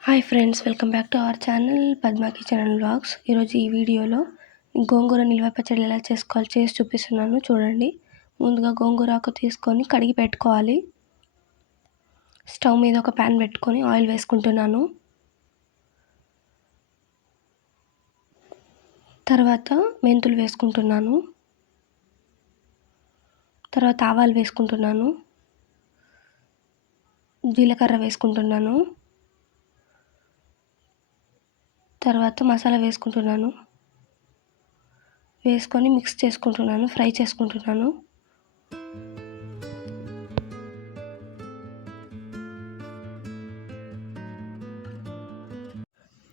Hi friends welcome back to our channel Padma kitchen and blogs ఈరోజు ఈ వీడియోలో గోంగూర నిల్వ పచ్చడి ఎలా చేసుకోవాలి చేసి చూపిస్తున్నాను చూడండి. ముందుగా గోంగూర ఆకు తీసుకొని కడిగి పెట్టుకోవాలి. స్టవ్ మీద ఒక ప్యాన్ పెట్టుకొని ఆయిల్ వేసుకుంటున్నాను. తర్వాత మెంతులు వేసుకుంటున్నాను. తర్వాత ఆవాలు వేసుకుంటున్నాను. జీలకర్ర వేసుకుంటున్నాను. తర్వాత మసాలా వేసుకుంటున్నాను. వేసుకొని మిక్స్ చేసుకుంటున్నాను ఫ్రై చేసుకుంటున్నాను.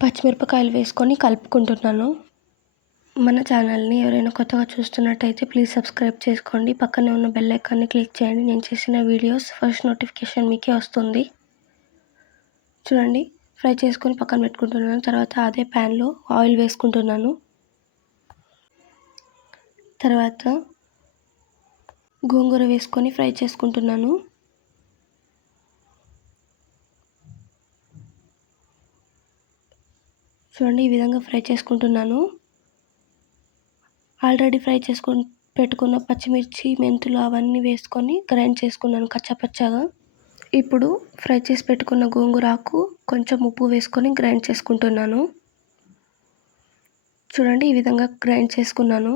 పచ్చిమిరపకాయలు వేసుకొని కలుపుకుంటున్నాను. మన ఛానల్ని ఎవరైనా కొత్తగా చూస్తున్నట్టయితే ప్లీజ్ సబ్స్క్రైబ్ చేసుకోండి. పక్కనే ఉన్న బెల్ ఐకాన్ని క్లిక్ చేయండి. నేను చేసిన వీడియోస్ ఫస్ట్ నోటిఫికేషన్ మీకే వస్తుంది. చూడండి. ఫ్రై చేసుకొని పక్కన పెట్టుకుంటున్నాను. తర్వాత అదే ప్యాన్లో ఆయిల్ వేసుకుంటున్నాను. తర్వాత గోంగూర వేసుకొని ఫ్రై చేసుకుంటున్నాను. చూడండి ఈ విధంగా ఫ్రై చేసుకుంటున్నాను. ఆల్రెడీ ఫ్రై చేసుకొని పెట్టుకున్న పచ్చిమిర్చి మెంతులు అవన్నీ వేసుకొని గ్రైండ్ చేసుకున్నాను కచ్చాపచ్చాగా. ఇప్పుడు ఫ్రై చేసి పెట్టుకున్న గోంగూరాకు కొంచెం ఉప్పు వేసుకొని గ్రైండ్ చేసుకుంటున్నాను. చూడండి ఈ విధంగా గ్రైండ్ చేసుకున్నాను.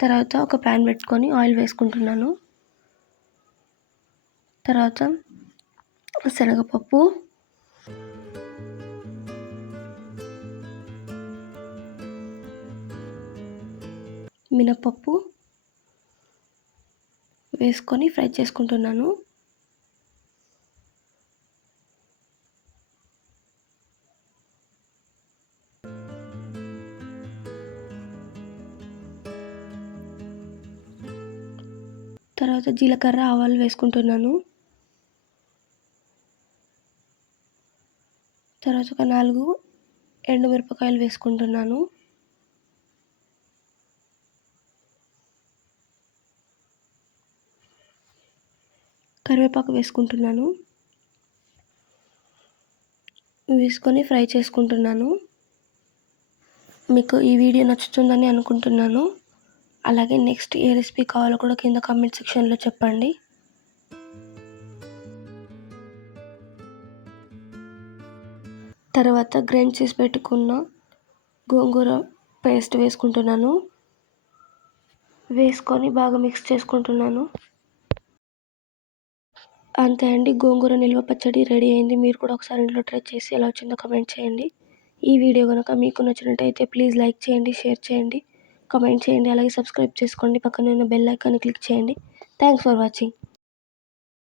తర్వాత ఒక ప్యాన్ పెట్టుకొని ఆయిల్ వేసుకుంటున్నాను. తర్వాత శనగపప్పు. మినపప్పు వేసుకొని ఫ్రై చేసుకుంటున్నాను. తర్వాత జీలకర్ర ఆవాలు వేసుకుంటున్నాను. తర్వాత ఒక నాలుగు ఎండుమిరపకాయలు వేసుకుంటున్నాను. కరివేపాకు వేసుకుంటున్నాను. వేసుకొని ఫ్రై చేసుకుంటున్నాను. మీకు ఈ వీడియో నచ్చుతుందని అనుకుంటున్నాను. అలాగే నెక్స్ట్ ఏ రెసిపీ కావాలో కూడా కింద కామెంట్ సెక్షన్లో చెప్పండి. తర్వాత గ్రైండ్ చేసి పెట్టుకున్న గోంగూర పేస్ట్ వేసుకుంటున్నాను. వేసుకొని బాగా మిక్స్ చేసుకుంటున్నాను. అంతే అండి గోంగూర నిల్వ పచ్చడి రెడీ అయింది. మీరు కూడా ఒకసారి ఇంట్లో ట్రై చేసి ఎలా వచ్చిందో కమెంట్ చేయండి. ఈ వీడియో కనుక మీకు నచ్చినట్టయితే ప్లీజ్ లైక్ చేయండి షేర్ చేయండి. కమెంట్ చేయండి. అలాగే సబ్స్క్రైబ్ చేసుకోండి. పక్కన ఉన్న బెల్ ఐకాన్ని క్లిక్ చేయండి. Thanks for watching